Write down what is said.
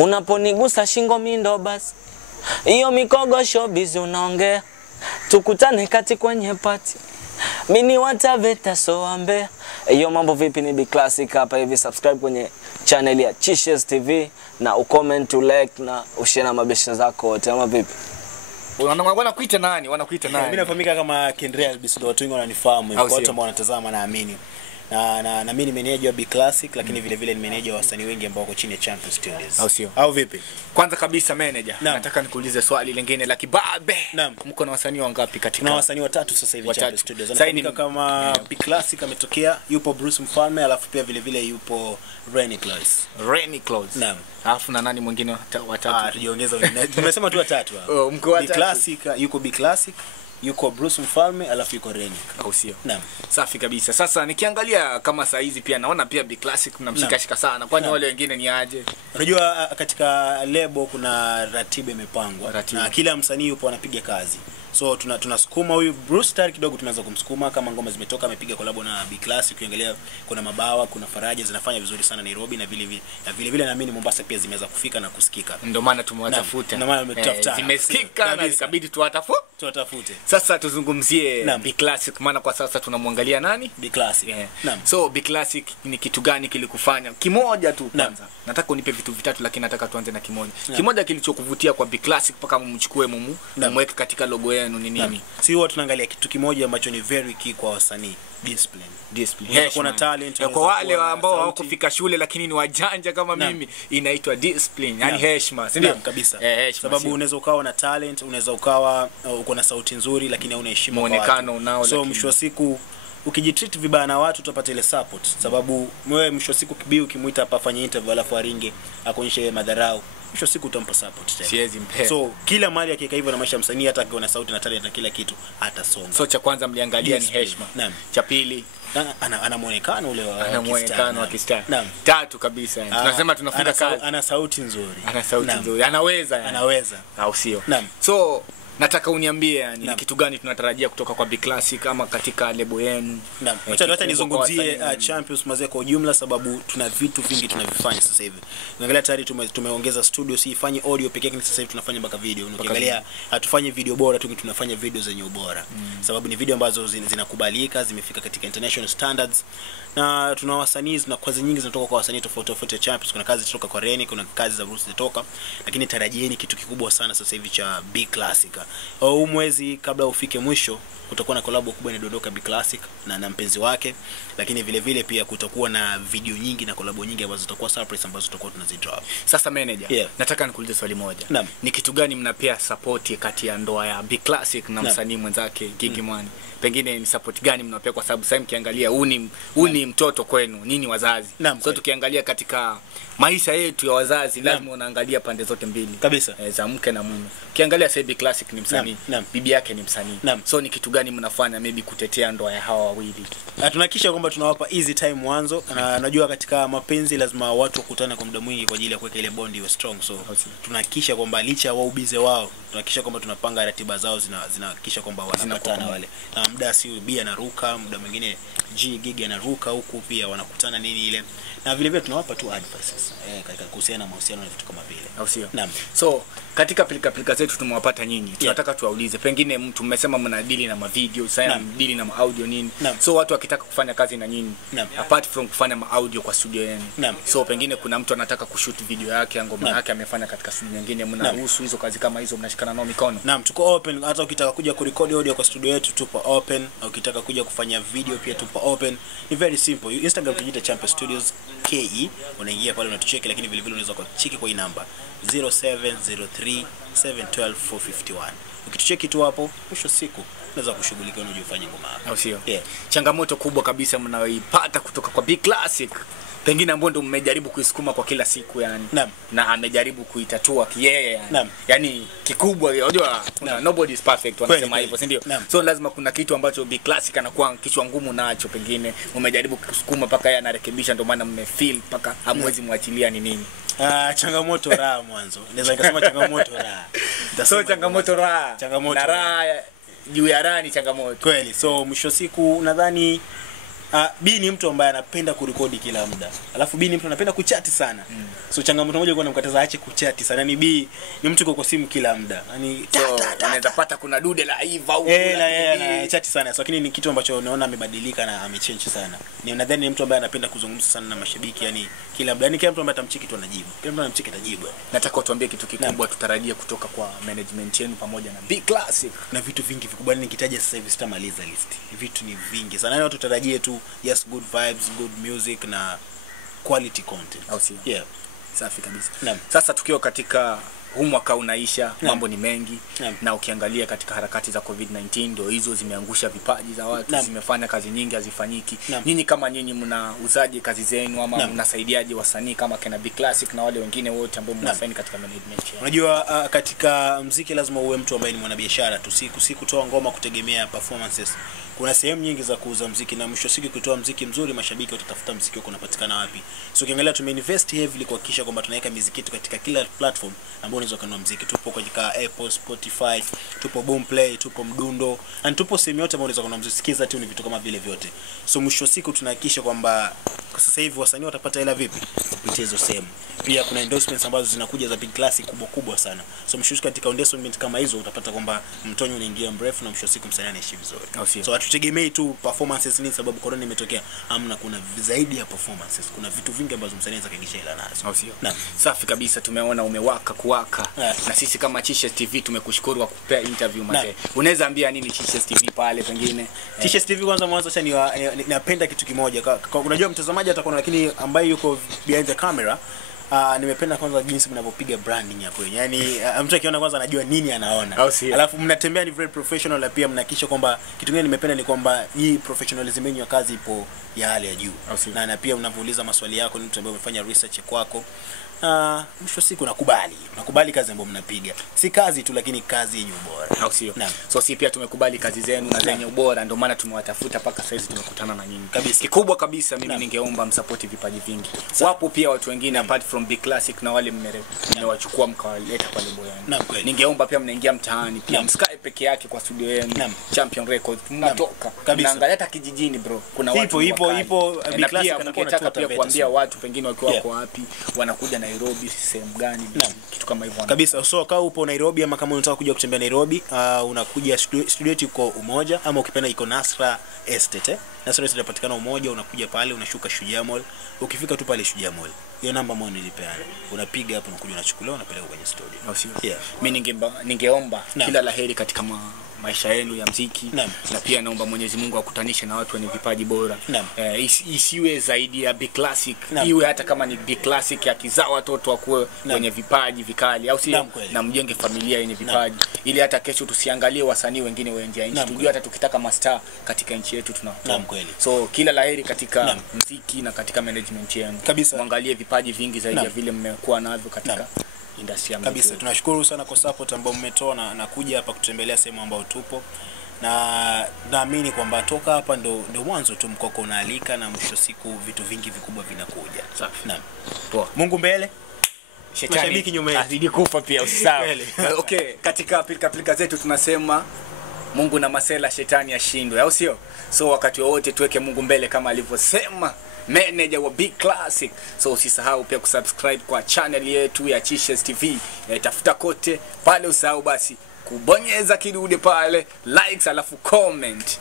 Unaponigusa shingo mindo basi. Iyo mikogo showbiz unaongea. Tukutane kati kwenye party. Mini wataveta so ambe. Iyo mambo vipi, ni B-Classic hapa hivi. Subscribe kwenye channel ya Chishes TV na ucomment, like na ushare na mabesha zako wote, ama vipi? Wanakuita nani? Mimi nafahamika kama Kendrea Albis, watu wengi wananifahamu. Kwa watu ambao wanatazama naamini. Na mimi ni manager wa B-Classic, lakini vile vile ni manager wa wasanii wengi ambao wako chini ya Champion Studios. Au sio? Au vipi? Kwanza kabisa manager, nataka nikuulize swali lingine la kibabe. Mko na wasanii wangapi katika? Na wasanii watatu sasa hivi Champion Studios. Anafahamika kama B-Classic ametokea, yupo Bruce Mfalme, alafu pia vile vile yupo Renny Close. Naam. Alafu na nani mwingine watatu? Tujiongeza wengine. Tumesema tu watatu hapa. Mko watatu. B-Classic, yuko B-Classic, yuko Bruce Mfalme, alafu yuko Renny. Au sio? Naam. Safi kabisa. Sasa nikiangalia kama saa hizi pia naona pia B-Classic mnamshika sana. Kwani wale wengine ni aje? Unajua katika lebo kuna ratiba imepangwa. Na kila msanii yupo anapiga kazi. So tunasukuma huyu Bruce tayari kidogo tunaweza kumsukuma kama ngoma zimetoka, amepiga collab na B-Classic. Ukiangalia kuna Mabawa, kuna Faraja zinafanya vizuri sana Nairobi, na vile vile naamini Mombasa pia zimeweza kufika na kusikika. Ndio maana tumewatafuta. Ndio maana tumetafuta. Zimesikika na ikabidi tuwatafute. Sasa tuzungumzie B-Classic, maana kwa sasa tunamwangalia nani? B-Classic. So B-Classic ni kitu gani kilikufanya? Kimoja tu kwanza. Nataka unipe vitu vitatu, lakini nataka tuanze na kimoja. Kimoja kilichokuvutia kwa B-Classic mpaka mumchukue mweke katika logo yenu ni nini? Si huwa tunaangalia kitu kimoja ambacho ni very key kwa wasanii. Discipline. Kuna talent. Kwa wale ambao hawakufika shule lakini ni wajanja kama mimi, inaitwa discipline, yani heshima, si ndio? Kabisa. Sababu unaweza ukawa na talent, unaweza ukawa uko na sauti nzuri lakini hauna heshima kwa watu. Muonekano unao, so mwisho wa siku ukijitreat vibaya na watu utapata ile support. Sababu wewe mwisho wa siku kibiu kimuita hapa afanye interview alafu aringe akuonyeshe madharau, mwisho wa siku utampa support tena. Siwezi mpea. So kila mali akiweka hivyo na maisha msanii, hata akiwa na sauti na talent na kila kitu atasonga. So cha kwanza mliangalia ni heshima. Cha pili ana muonekano ule wa kistar. Tatu kabisa tunasema tunafunga kazi. Ana sauti nzuri. Anaweza. Au sio? So nataka uniambie ni kitu gani tunatarajia kutoka kwa B-Classic ama katika lebo yenu? Acha nizungumzie Champions mazee kwa ujumla, sababu tuna vitu vingi tunavifanya sasa hivi. Unaangalia tayari tumeongeza studio, si ifanye audio pekee yake, sasa hivi tunafanya mpaka video. Unaangalia hatufanye video bora tu, tunafanya video zenye ubora. Sababu ni video ambazo zinakubalika, zimefika katika international standards. Na tuna wasanii na kazi nyingi zinatoka kwa wasanii tofauti ya Champions. Kuna kazi kutoka kwa Renny, kuna kazi za Bruce zitoka. Lakini tarajieni kitu kikubwa sana sasa hivi cha B-Classic. Huu mwezi kabla ufike mwisho kutakuwa na collab kubwa inadondoka B-Classic na mpenzi wake, lakini vile vile pia kutakuwa na video nyingi na collab nyingi ambazo zitakuwa surprise ambazo tutakuwa tunazidrop. Sasa manager, nataka nikuulize swali moja. Ni kitu gani mnapea support kati ya ndoa ya B-Classic na msanii mwenzake Gigy Money? Pengine ni support gani mnapea, kwa sababu sasa mkiangalia huu ni mtoto kwenu nini wazazi. So tukiangalia katika maisha yetu ya wazazi lazima unaangalia pande zote mbili kabisa, za mke na mume. Ukiangalia sasa B-Classic ni msanii, bibi yake ni msanii. So ni kitu gani mnafanya maybe kutetea ndoa ya hawa wawili? Tunahakikisha kwamba tunawapa easy time mwanzo, na najua katika mapenzi lazima watu wakutane kwa muda mwingi kwa ajili ya kuweka ile bond iwe strong. So tunahakikisha kwamba licha wao ubize wao, tunahakikisha kwamba tunapanga ratiba zao zinahakikisha kwamba wanakutana wale. Muda si Bi anaruka, muda mwingine Gigy anaruka huku pia wanakutana nini ile. Na vile vile tunawapa tu advices katika kuhusiana na mahusiano na vitu kama vile. Au sio? So katika pilika zetu tumewapata nyinyi. Tunataka tuwaulize, pengine mtu mmesema mnadili na mavideo, sasa mnadili na audio nini? So watu wakitaka kufanya kazi na nyinyi, apart from kufanya audio kwa studio yenu, so pengine kuna mtu anataka kushoot video yake, ngoma yake amefanya katika studio nyingine, mnaruhusu hizo kazi kama hizo, mnashikana nao mikono? Tuko open. Hata ukitaka kuja kurecord audio kwa studio yetu tupo open, au ukitaka kuja kufanya video pia tupo open. Ni very simple. Instagram tujiita Champion Studios KE, unaingia pale unatucheki, lakini vile vile unaweza kucheki kwa hii namba 0703712451. Ukitucheki tu hapo, mwisho siku unaweza kushughulikia unajifanya ngoma yako. Au sio? Changamoto kubwa kabisa mnayoipata kutoka kwa B-Classic, pengine ambao ndio mmejaribu kuisukuma kwa kila siku yani, na amejaribu kuitatua yeye yani. Yani kikubwa, unajua nobody is perfect wanasema hivyo, si ndio? So lazima kuna kitu ambacho B-Classic anakuwa kichwa ngumu nacho, pengine mmejaribu kusukuma paka yeye anarekebisha, ndio maana mmefeel paka hamwezi muachilia ni nini? Changamoto raha mwanzo. Naweza nikasema changamoto raha. So changamoto raha. Na raha juu ya raha ni changamoto. Kweli. So mwisho siku nadhani B ni mtu ambaye anapenda kurekodi kila muda. Alafu B ni mtu anapenda kuchati sana. So changamoto moja kwa namkataza aache kuchati sana. Ni B ni mtu kwa simu kila muda. Yaani unaweza pata kuna dude la hiva au na chati sana. So lakini ni kitu ambacho naona amebadilika na amechange sana. Nadhani ni mtu ambaye anapenda kuzungumza sana na mashabiki, yani kila muda. Yani kila mtu ambaye atamcheki tu anajibu. Kila mtu anamcheki atajibu. Nataka utuambie kitu kikubwa tutarajia kutoka kwa management yenu pamoja na Big Classic. Na vitu vingi vikubwa nikitaja sasa hivi sitamaliza list. Vitu ni vingi sana. Watu tutarajie tu yes, good vibes, good music na quality content. Yeah. Safi kabisa. Sasa tukiwa katika huu mwaka unaisha, mambo ni mengi na ukiangalia katika harakati za COVID-19 ndio hizo zimeangusha vipaji za watu, zimefanya kazi nyingi hazifanyiki. Nyinyi kama nyinyi mnauzaje kazi zenu ama mnasaidiaje wasanii kama kina Big Classic na wale wengine wote ambao mnasaini katika management yao? Unajua katika muziki lazima uwe mtu ambaye ni mwanabiashara tu, si kutoa ngoma kutegemea performances. Kuna sehemu nyingi za kuuza muziki na mwisho siku kutoa muziki mzuri mashabiki watatafuta muziki wako unapatikana wapi. So ukiangalia tumeinvest heavily kuhakikisha kwamba tunaweka muziki yetu katika kila platform ambayo unaweza kununua muziki. Tupo katika Apple, Spotify, tupo Boomplay, tupo Mdundo, na tupo sehemu yote ambayo unaweza kununua muziki. Sikiza tu ni vitu kama vile vyote. So mwisho siku tunahakikisha kwamba kwa sasa hivi wasanii watapata hela vipi kupitia hizo sehemu. Pia kuna endorsements ambazo zinakuja za Big Classic kubwa sana. So mwisho siku katika endorsement kama hizo utapata kwamba mtonyo unaingia mrefu na mwisho siku msanii anaishi vizuri. So hatutegemei tu performances ni sababu corona imetokea. Amna, kuna zaidi ya performances. Kuna vitu vingi ambazo msanii anaweza kuingisha hela nazo. Safi kabisa, tumeona umewaka kuwaka. Na sisi kama Chishes TV tumekushukuru kwa kupea interview mzee. Unaweza ambia nini Chishes TV pale pengine? Chishes TV kwanza mwanzo acha napenda kitu kimoja. Unajua mtazamaji atakuwa lakini ambaye yuko behind the camera nimependa kwanza jinsi mnavyopiga branding yako. Yaani mtu akiona kwanza anajua nini anaona. Alafu mnatembea ni very professional, na pia mnahakikisha kwamba kitu kingine nimependa ni kwamba hii professionalism yenu ya kazi ipo ya hali ya juu. Na pia unapouliza maswali yako ni mtu ambaye umefanya research kwako. Mwisho siku nakubali kazi ambayo mnapiga. Si kazi tu lakini kazi yenye ubora. So si pia tumekubali kazi zenu na zenye ubora, ndio maana tumewatafuta mpaka sasa tumekutana na nyinyi. Kikubwa kabisa mimi ningeomba msupport vipaji vingi. Wapo pia watu wengine apart from Big Classic na wale mmewachukua mkawaleta pale Boyani. Ningeomba pia mnaingia mtaani pia msikae peke yake kwa studio yenu. Champion Records mnatoka. Mnaangalia hata kijijini bro. Kuna watu ipo Big Classic anataka pia kuambia watu pengine wakiwa wako wapi wanakuja Nairobi sehemu gani kitu kama hivyo kabisa. So kama upo Nairobi ama kama unataka kuja kutembea Nairobi, unakuja studio yetu iko Umoja ama ukipenda iko Nasra Estate. Nasra Estate inapatikana Umoja, unakuja pale unashuka Shujaa Mall. Ukifika tu pale Shujaa Mall, hiyo namba ambayo nilipeana, unapiga hapo unakuja unachukuliwa unapeleka kwenye studio. Mimi ningeomba kila laheri katika maisha yenu ya muziki na pia naomba Mwenyezi Mungu akutanishe na watu wenye vipaji bora. Isiwe zaidi ya Big Classic, iwe hata kama ni Big Classic akizaa watoto wakuwe wenye vipaji vikali, au si na mjenge familia yenye vipaji ili hata kesho tusiangalie wasanii wengine wa nje ya nchi, tujue hata tukitaka mastaa katika nchi yetu tunatoa. So kila laheri katika muziki na katika management yenu. Muangalie vipaji vingi zaidi ya vile mmekuwa navyo katika industry kabisa. Tunashukuru sana kwa support ambayo mmetoa na kuja hapa kutembelea sehemu ambayo tupo, na naamini kwamba toka hapa ndo mwanzo tu, mkoko unaalika na mwisho siku vitu vingi vikubwa vinakuja. Poa. Mungu mbele, shetani kinyume azidi kufa pia usawa. Okay, katika pilika zetu tunasema Mungu na masela shetani ashindwe, au sio? So wakati wote tuweke Mungu mbele kama alivyosema manager wa Big Classic. So usisahau pia kusubscribe kwa channel yetu ya Chishes TV. Tafuta kote pale, usahau basi kubonyeza kidude pale likes alafu comment.